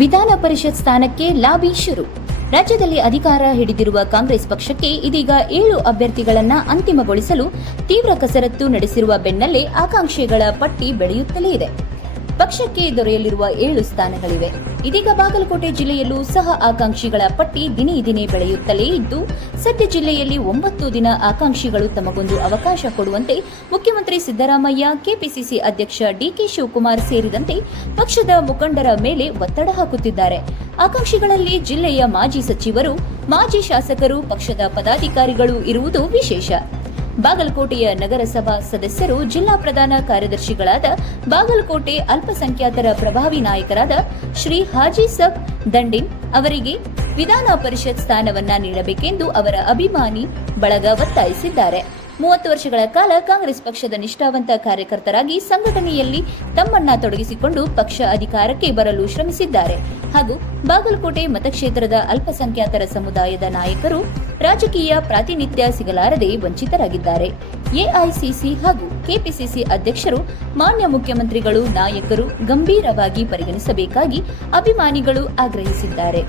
ವಿಧಾನ ಪರಿಷತ್ ಸ್ಥಾನಕ್ಕೆ ಲಾಬಿ ಶುರು. ರಾಜ್ಯದಲ್ಲಿ ಅಧಿಕಾರ ಹಿಡಿದಿರುವ ಕಾಂಗ್ರೆಸ್ ಪಕ್ಷಕ್ಕೆ ಇದೀಗ 7 ಅಭ್ಯರ್ಥಿಗಳನ್ನ ಅಂತಿಮಗೊಳಿಸಲು ತೀವ್ರ ಕಸರತ್ತು ನಡೆಸಿರುವ ಬೆನ್ನಲ್ಲೇ ಆಕಾಂಕ್ಷಿಗಳ ಪಟ್ಟಿ ಬೆಳೆಯುತ್ತಲೇ ಇದೆ. ಪಕ್ಷಕ್ಕೆ ದೊರೆಯಲಿರುವ 7 ಸ್ಥಾನಗಳಿವೆ. ಇದೀಗ ಬಾಗಲಕೋಟೆ ಜಿಲ್ಲೆಯಲ್ಲೂ ಸಹ ಆಕಾಂಕ್ಷಿಗಳ ಪಟ್ಟಿ ದಿನೇ ದಿನೇ ಬೆಳೆಯುತ್ತಲೇ ಇದ್ದು, ಸದ್ಯ ಜಿಲ್ಲೆಯಲ್ಲಿ 9 ದಿನ ಆಕಾಂಕ್ಷಿಗಳು ತಮಗೊಂದು ಅವಕಾಶ ಕೊಡುವಂತೆ ಮುಖ್ಯಮಂತ್ರಿ ಸಿದ್ದರಾಮಯ್ಯ, ಕೆಪಿಸಿಸಿ ಅಧ್ಯಕ್ಷ ಡಿಕೆ ಶಿವಕುಮಾರ್ ಸೇರಿದಂತೆ ಪಕ್ಷದ ಮುಖಂಡರ ಮೇಲೆ ಒತ್ತಡ ಹಾಕುತ್ತಿದ್ದಾರೆ. ಆಕಾಂಕ್ಷಿಗಳಲ್ಲಿ ಜಿಲ್ಲೆಯ ಮಾಜಿ ಸಚಿವರು, ಮಾಜಿ ಶಾಸಕರು, ಪಕ್ಷದ ಪದಾಧಿಕಾರಿಗಳು ಇರುವುದು ವಿಶೇಷ. ಬಾಗಲಕೋಟೆಯ ನಗರಸಭಾ ಸದಸ್ಯರು, ಜಿಲ್ಲಾ ಪ್ರಧಾನ ಕಾರ್ಯದರ್ಶಿಗಳಾದ ಬಾಗಲಕೋಟೆ ಅಲ್ಪಸಂಖ್ಯಾತರ ಪ್ರಭಾವಿ ನಾಯಕರಾದ ಶ್ರೀ ಹಾಜಿ ಸಬ್ ದಂಡಿನ್ ಅವರಿಗೆ ವಿಧಾನ ಪರಿಷತ್ ಸ್ಥಾನವನ್ನ ನೀಡಬೇಕೆಂದು ಅವರ ಅಭಿಮಾನಿ ಬಳಗ ಒತ್ತಾಯಿಸಿದ್ದಾರೆ. 30 ವರ್ಷಗಳ ಕಾಲ ಕಾಂಗ್ರೆಸ್ ಪಕ್ಷದ ನಿಷ್ಠಾವಂತ ಕಾರ್ಯಕರ್ತರಾಗಿ ಸಂಘಟನೆಯಲ್ಲಿ ತಮ್ಮನ್ನ ತೊಡಗಿಸಿಕೊಂಡು ಪಕ್ಷ ಅಧಿಕಾರಕ್ಕೆ ಬರಲು ಶ್ರಮಿಸಿದ್ದಾರೆ ಹಾಗೂ ಬಾಗಲಕೋಟೆ ಮತಕ್ಷೇತ್ರದ ಅಲ್ಪಸಂಖ್ಯಾತರ ಸಮುದಾಯದ ನಾಯಕರು ರಾಜಕೀಯ ಪ್ರಾತಿನಿಧ್ಯ ಸಿಗಲಾರದೆ ವಂಚಿತರಾಗಿದ್ದಾರೆ. ಎಐಸಿಸಿ ಹಾಗೂ ಕೆಪಿಸಿಸಿ ಅಧ್ಯಕ್ಷರು, ಮಾನ್ಯ ಮುಖ್ಯಮಂತ್ರಿಗಳು, ನಾಯಕರು ಗಂಭೀರವಾಗಿ ಪರಿಗಣಿಸಬೇಕಾಗಿ ಅಭಿಮಾನಿಗಳು ಆಗ್ರಹಿಸಿದ್ದಾರೆ.